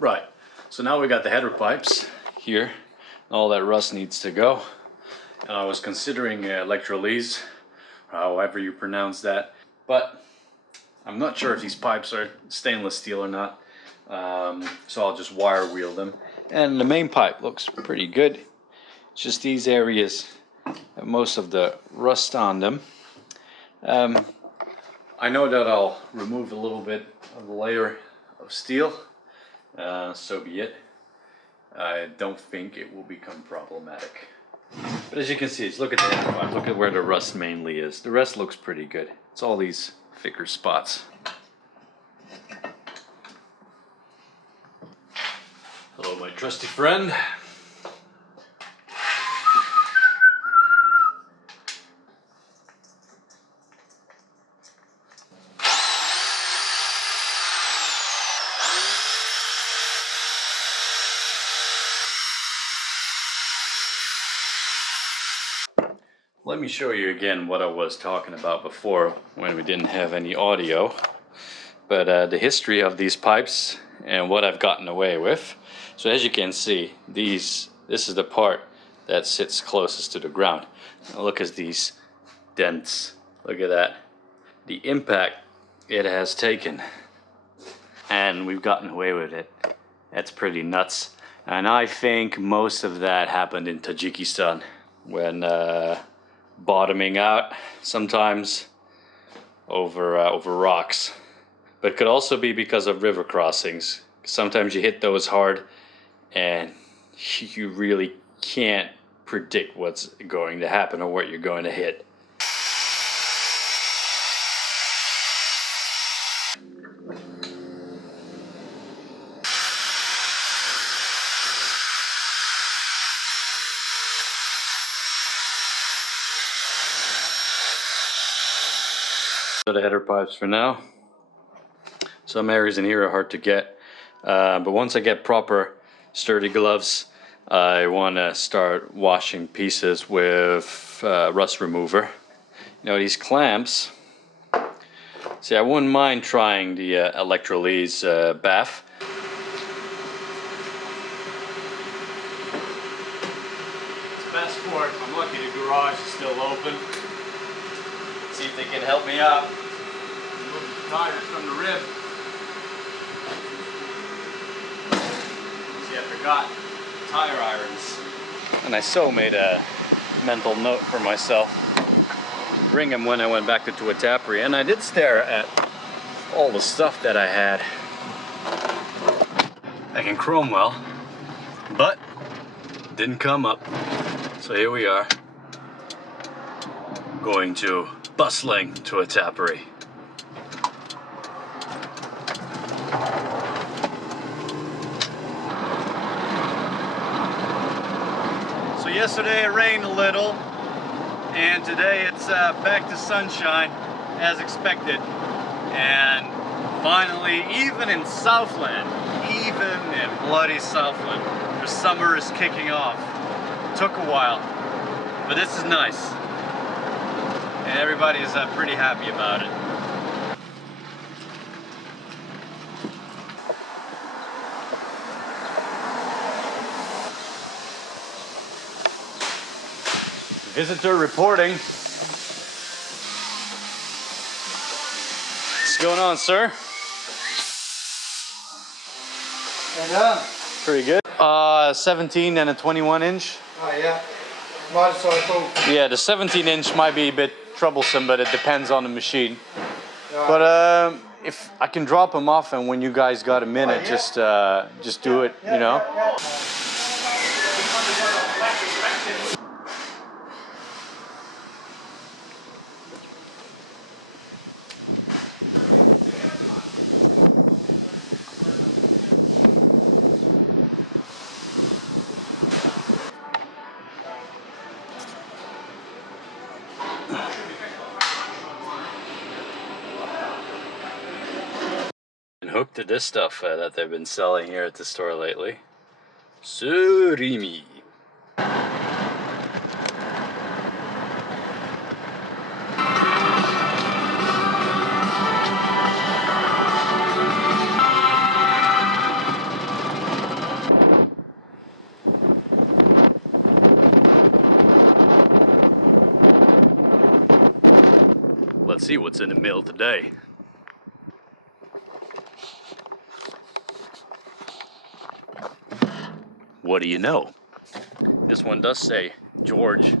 Right, so now we got the header pipes here. All that rust needs to go. And I was considering electrolyse, however you pronounce that. But I'm not sure if these pipes are stainless steel or not. So I'll just wire wheel them. And the main pipe looks pretty good. It's just these areas have most of the rust on them. I know that I'll remove a little bit of the layer of steel. So be it. I don't think it will become problematic. But as you can see, look at that. Look at where the rust mainly is. The rest looks pretty good. It's all these thicker spots. Hello, my trusty friend. Let me show you again what I was talking about before when we didn't have any audio. But the history of these pipes and what I've gotten away with. So as you can see, this is the part that sits closest to the ground. Now look at these dents. Look at that. The impact it has taken. And we've gotten away with it. That's pretty nuts. And I think most of that happened in Tajikistan when bottoming out sometimes over rocks. But it could also be because of river crossings. Sometimes you hit those hard and you really can't predict what's going to happen or what you're going to hit. So the header pipes for now. Some areas in here are hard to get, but once I get proper sturdy gloves, I want to start washing pieces with rust remover. You know, these clamps, see, I wouldn't mind trying the electrolyse bath. Let's fast forward. I'm lucky the garage is still open. Let's see if they can help me out. Remove the tires from the rib. See, I forgot tire irons. And I so made a mental note for myself to bring them when I went back to Tuatapere. And I did stare at all the stuff that I had back in Cromwell, but didn't come up. So here we are, going to bustling Tuatapere. Yesterday it rained a little, and today it's back to sunshine as expected. And finally, even in Southland, even in bloody Southland, the summer is kicking off. It took a while, but this is nice, and everybody is pretty happy about it. Visitor reporting. What's going on, sir? Pretty good. 17 and a 21 inch. Oh yeah. Motorcycle. Yeah, the 17 inch might be a bit troublesome, but it depends on the machine. But if I can drop them off, and when you guys got a minute, just do it, you know. Hooked to this stuff that they've been selling here at the store lately. Surimi. Let's see what's in the mail today. What do you know? This one does say George.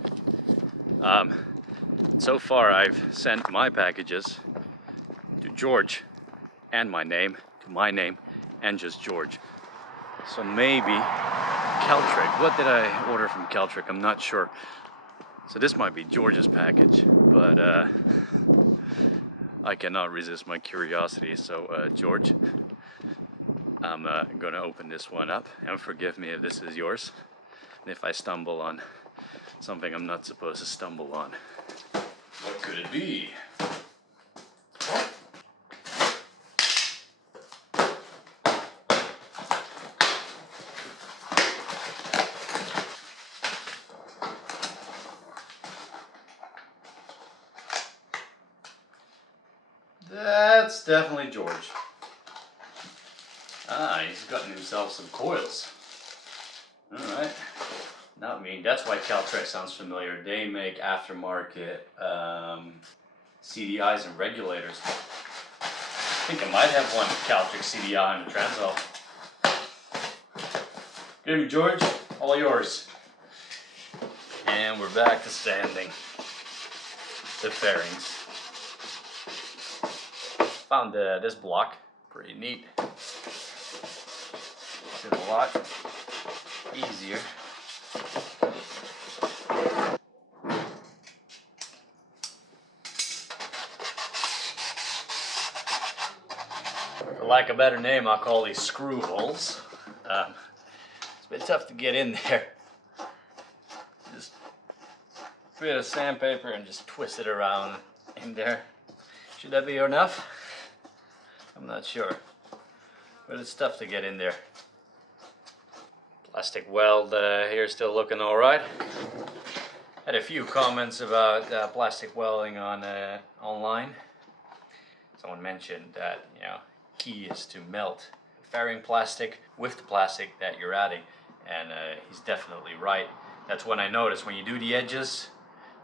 So far I've sent my packages to George and my name, to my name, and just George. So maybe Caltrick. What did I order from Caltrick? I'm not sure. So this might be George's package, but I cannot resist my curiosity. So George, I'm gonna open this one up, and forgive me if this is yours, and if I stumble on something I'm not supposed to stumble on. What could it be? That's definitely George. Ah, he's gotten himself some coils. Alright. Not me. That's why Caltrek sounds familiar. They make aftermarket CDIs and regulators. I think I might have one Caltrek CDI on the Transalp. Good evening, George. All yours. And we're back to standing. The fairings. Found this block pretty neat. It's a lot easier. For lack of a better name, I'll call these screw holes. It's a bit tough to get in there. Just a bit of sandpaper and just twist it around in there. Should that be enough? I'm not sure, but it's tough to get in there. Plastic weld here still looking all right. Had a few comments about plastic welding on online. Someone mentioned that, you know, key is to melt fairing plastic with the plastic that you're adding, and he's definitely right. That's when I noticed when you do the edges,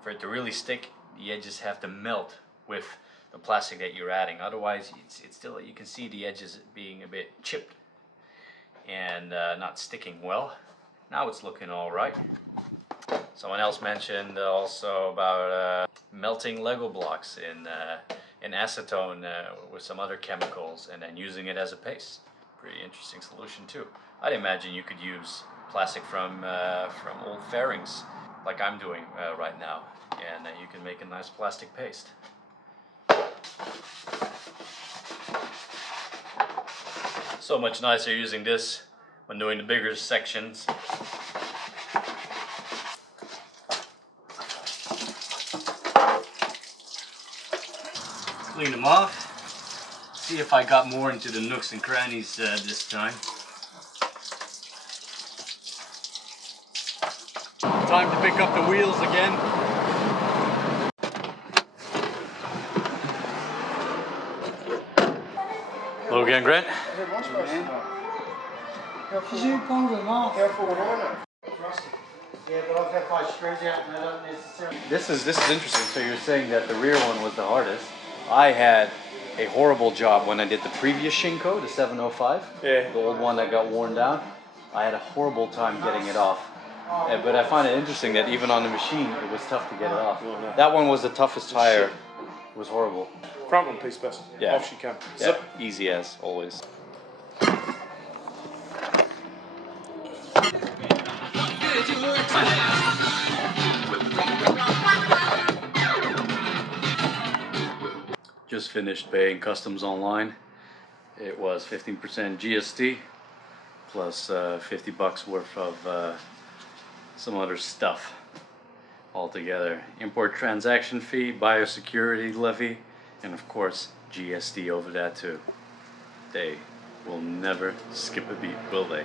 for it to really stick, the edges have to melt with the plastic that you're adding. Otherwise, it's still, you can see the edges being a bit chipped and not sticking well. Now it's looking all right. Someone else mentioned also about melting Lego blocks in acetone with some other chemicals and then using it as a paste. Pretty interesting solution too. I'd imagine you could use plastic from old fairings like I'm doing right now, and you can make a nice plastic paste. So much nicer using this when doing the bigger sections. Clean them off. See if I got more into the nooks and crannies this time. Time to pick up the wheels again. Hello again, Grant. She's you pulled them off. Careful with oil. Trusty. Yeah, but I've had my screws out and I don't necessarily. This is interesting. So you're saying that the rear one was the hardest. I had a horrible job when I did the previous Shinko, the 705. Yeah. The old one that got worn down. I had a horrible time getting it off. But I find it interesting that even on the machine, it was tough to get it off. That one was the toughest tire. It was horrible. Front one piece best. Yeah. Off she can. Yeah. Zip. Easy as always. Just finished paying customs online. It was 15% GST plus 50 bucks worth of some other stuff altogether. Import transaction fee, biosecurity levy, and of course GST over that too. They will never skip a beat, will they?